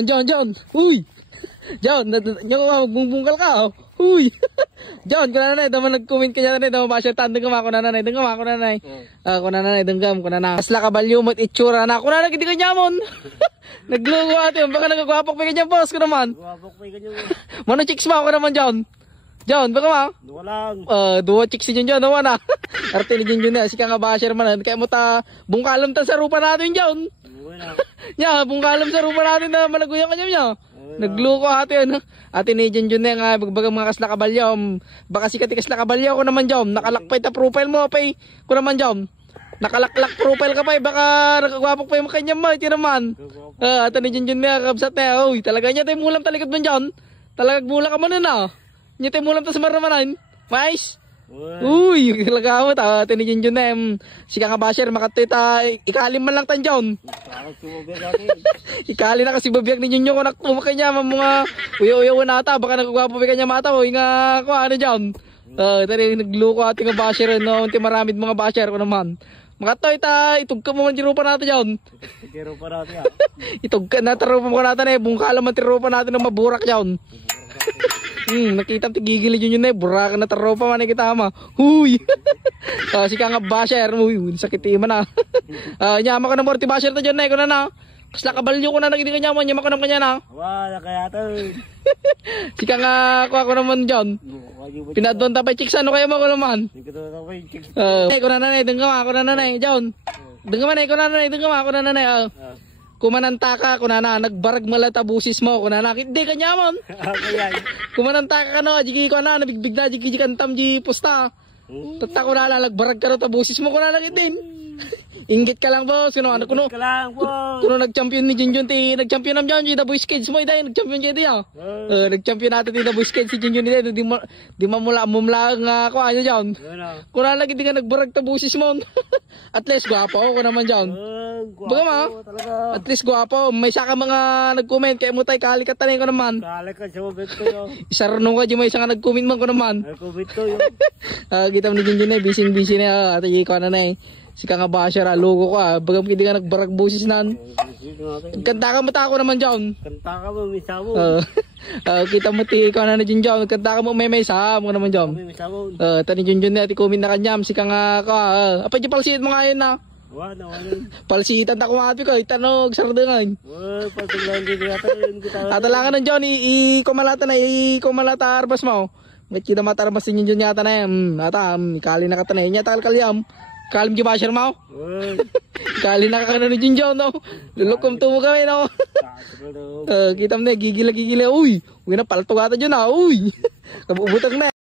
John. Uy. John, magbungbungkal ka. Oh. Uy. John, kunanay, dama nag-comment kanya na, dama ba siya tandang kama, kunanay. Kunanay, denggam, kunanay. Asla kabalyo mo't itsura na, kunanay, hindi kanya mon. Naglungo ate, baka nagagwapok pa kanya boss ko naman. Gwapok pa kanya mo. Mano chicks mo ako naman, John. John, baka ma? Dua lang. Dua chicks si John, naman na. Arte ni John na, si kang basher man. Kaya mo ta, bungkalam ta sa rupa natin, John. Nya, bungkalam sa rupa natin na malaguyan kanya niya. Nagluko ate, ano? Ate ni John na nga, bagang mga kasla kabalyo. Baka si kati kasla kabalyo ko naman, John. Nakalakpay ta profile mo, pay. Ko naman, John. Nakalaklak profile ka pa, baka nakagwapok pa yung kanya mo, iti naman. Ate ni John na, kabsat na, uy, talaga niya tayo mulam talikod mo, John. Talagang mula ka man na. Niya tayo mulam ta sa maramanan. Mais. Uy, talaga mo, ate ni John na, si kang basher, makatoy ta, ikalim man lang tan, John. Ikali na kasi babiyag ni Junyo ko naktumakay niya mga uyo-uyo na ata baka nagagwapo pa kanya mata o nga ko ano dyan. Tari nagluko ating mga basher no, unti maramid mga basher ko naman. Makatoy ta itug ka mo man tirupa natin dyan. Tirupa natin Itug ka na tirupa mo natin bungkala man tirupa natin ng maburak dyan. Nakita tigigil Junyo na burak na tirupa man kita ma. Huy. Si kang basher, uy sakit ima na. Nyama ko na morti basher ta dyan na ko na. Kasla kabalyo ko na nakinig kanya mo, nyama ko na kanya na. Wala kaya to. Sika nga ako naman dyan. Pinadon tapay chicks, ano kaya mo ko naman? Ko na nanay, dengga ako na nanay, John. Dengga man ko na nanay, dengga ako na nanay. Kumananta ka, kunana, nagbarag malata busis mo, kunana, hindi kanya mo. Kumananta ka no, jiki ko na, nabigbig na, jiki kantam, jiki pusta. Tata ko na, nagbarag ka ro tabusis mo, kunana kitin. Inggit ka lang boss, kuno nag-champion ni Junjun ti nag-champion nam Junjun the Boys Kids mo iday nag-champion jay di nag-champion natin ti the Boys Kids si Junjun iday di mamula nga ko ano Jon. Kuno lagi di ka nagbarag ta busis mo. At least gwapo ko naman Jon. Baga ma? At least gwapo, may saka mga nag-comment kay mo tay kalikat tanay ko naman. Kalikat sa bobet ko yo. Isarno ka di may saka nag-comment man ko naman. Nag-comment ko yo. Kita mo ni Junjun na busy na ate ko na na si kang basher logo ko bagam hindi ka nagbarag busis nan. Kanta ka mata ako naman John. Kanta ka mo misa mo. Kita mo ti ikaw na John John. Kanta ka mo may sa mo naman John. Tani John John na ti comment na kanyam si kang ka. Apa di palsit mo ngayon na? Wala. Palsitan ta kumapi ko itanog sardengan. Paglan di natin kita. Tatalangan ng John kumalata arbas mo. May kita matarbas ni John yata na ata ikali na katanay niya tal kalyam. Kalim di basher mo? Kali nakakano ni Junjun no. Lulukom tumo kami no. Kita mo na gigila. Uy, na palto gata dyan na. Uy. Kabubutang na.